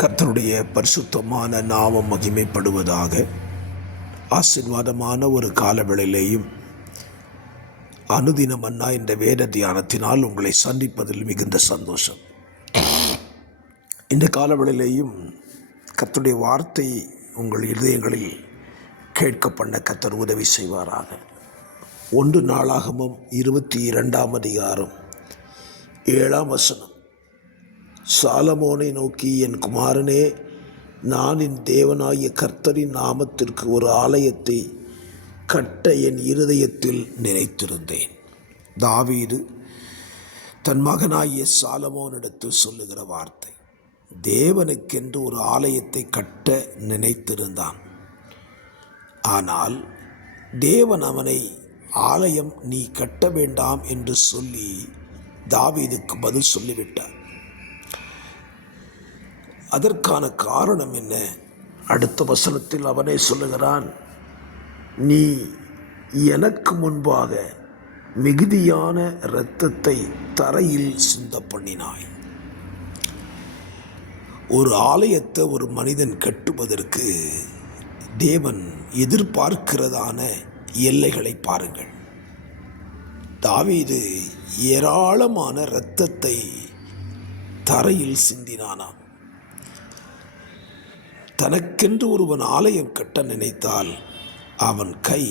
கர்த்தருடைய பரிசுத்தமான நாமம் மகிமைப்படுவதாக. ஆசீர்வாதமான ஒரு காலவேளையிலேயும் அனுதின மன்னா என்ற வேத தியானத்தினால் உங்களை சந்திப்பதில் மிகுந்த சந்தோஷம். இந்த காலவேளையிலேயும் கர்த்தருடைய வார்த்தை உங்கள் இதயங்களில் கேட்க பண்ண கர்த்தர் உதவி செய்வாராக. 1 நாளாகமம் 22ஆம் அதிகாரம் 7ஆம் வசனம். சாலமோனை நோக்கி, என் குமாரனே, நான் என் தேவனாகிய கர்த்தரின் நாமத்திற்கு ஒரு ஆலயத்தை கட்ட என் இருதயத்தில் நினைத்திருந்தேன். தாவீது தன் மகனாகிய சாலமோனிடத்தில் சொல்லுகிற வார்த்தை. தேவனுக்கென்று ஒரு ஆலயத்தை கட்ட நினைத்திருந்தான். ஆனால் தேவன் அவனை ஆலயம் நீ கட்ட வேண்டாம் என்று சொல்லி தாவீதுக்கு பதில் சொல்லிவிட்டார். அதற்கான காரணம் என்ன? அடுத்த வசனத்தில் அவனே சொல்லுகிறான், நீ எனக்கு முன்பாக மிகுதியான இரத்தத்தை தரையில் சிந்த பண்ணினாய். ஒரு ஆலயத்தை ஒரு மனிதன் கட்டுவதற்கு தேவன் எதிர்பார்க்கிறதான எல்லைகளை பாருங்கள். தாவீது ஏராளமான இரத்தத்தை தரையில் சிந்தினானாம். தனக்கென்று ஒருவன் ஆலயம் கட்ட நினைத்தால் அவன் கை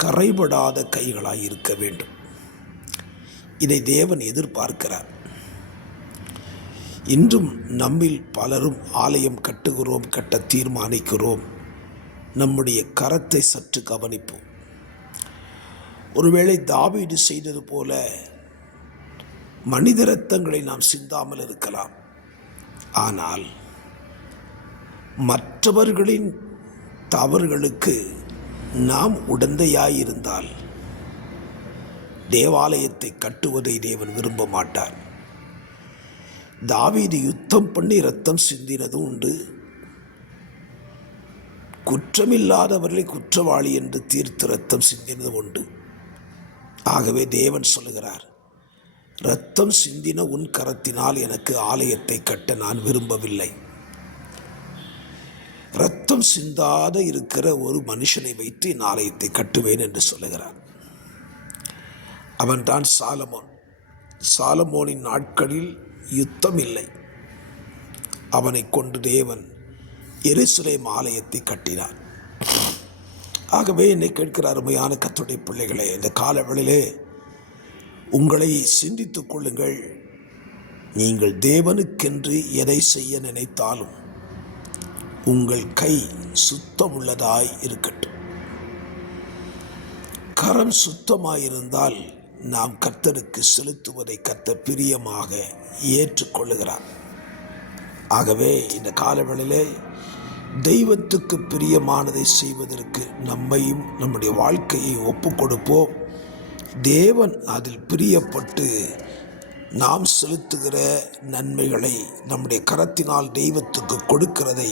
கரைபடாத கைகளாய் இருக்க வேண்டும். இதை தேவன் எதிர்பார்க்கிறார். இன்றும் நம்மில் பலரும் ஆலயம் கட்டுகிறோம், கட்ட தீர்மானிக்கிறோம். நம்முடைய கரத்தை சற்று கவனிப்போம். ஒருவேளை தாவீது செய்தது போல மனித இரத்தங்களை நாம் சிந்தாமல் இருக்கலாம். ஆனால் மற்றவர்களின் தவறுகளுக்கு நாம் உடந்தையாயிருந்தால் தேவாலயத்தை கட்டுவதை தேவன் விரும்ப மாட்டார். தாவீது யுத்தம் பண்ணி இரத்தம் சிந்தினதும் உண்டு. குற்றமில்லாதவர்களை குற்றவாளி என்று தீர்த்து இரத்தம் சிந்தினதும் உண்டு. ஆகவே தேவன் சொல்லுகிறார், இரத்தம் சிந்தின உன் கரத்தினால் எனக்கு ஆலயத்தை கட்ட நான் விரும்பவில்லை. இரத்தம் சிந்தாத இருக்கிற ஒரு மனுஷனை வைத்து என் ஆலயத்தை கட்டுவேன் என்று சொல்லுகிறார். அவன்தான் சாலமோன். சாலமோனின் நாட்களில் யுத்தம் இல்லை. அவனை கொண்டு தேவன் எருசலேம் ஆலயத்தை கட்டினார். ஆகவே என்னை கேட்கிற அருமையான கர்த்தருடைய பிள்ளைகளே, இந்த காலவெளியிலே உங்களை சிந்தித்துக் கொள்ளுங்கள். நீங்கள் தேவனுக்கென்று எதை செய்ய நினைத்தாலும் உங்கள் கை சுத்தமுள்ளதாய் இருக்கட்டும். கரம் சுத்தமாயிருந்தால் நாம் கர்த்தருக்கு செலுத்துவதை கர்த்தர் பிரியமாக ஏற்றுக்கொள்ளுகிறார். ஆகவே இந்த காலவெளியிலே தெய்வத்துக்கு பிரியமானதை செய்வதற்கு நம்மையும் நம்முடைய வாழ்க்கையை ஒப்பு கொடுப்போம். தேவன் அதில் பிரியப்பட்டு நாம் செலுத்துகிற நன்மைகளை நம்முடைய கரத்தினால் தெய்வத்துக்கு கொடுக்கிறதை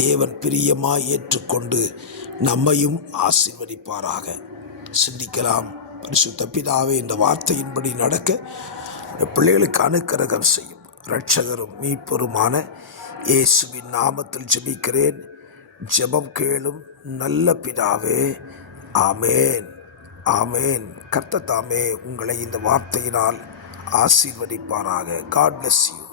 தேவன் பிரியமாய் ஏற்றுக்கொண்டு நம்மையும் ஆசீர்வதிப்பாராக. சிந்திக்கலாம். பரிசுத்த பிதாவே, இந்த வார்த்தையின்படி நடக்க பிள்ளைகளுக்கு அனுக்கிரகம் செய்யும். இரட்சகரும் மீட்பருமான இயேசுவின் நாமத்தில் ஜெபிக்கிறேன். ஜெபம் கேளும் நல்ல பிதாவே. ஆமேன், ஆமேன். கர்த்தர் தாமே உங்களை இந்த வார்த்தையினால் ஆசீர்வதிப்பாராக. God bless you.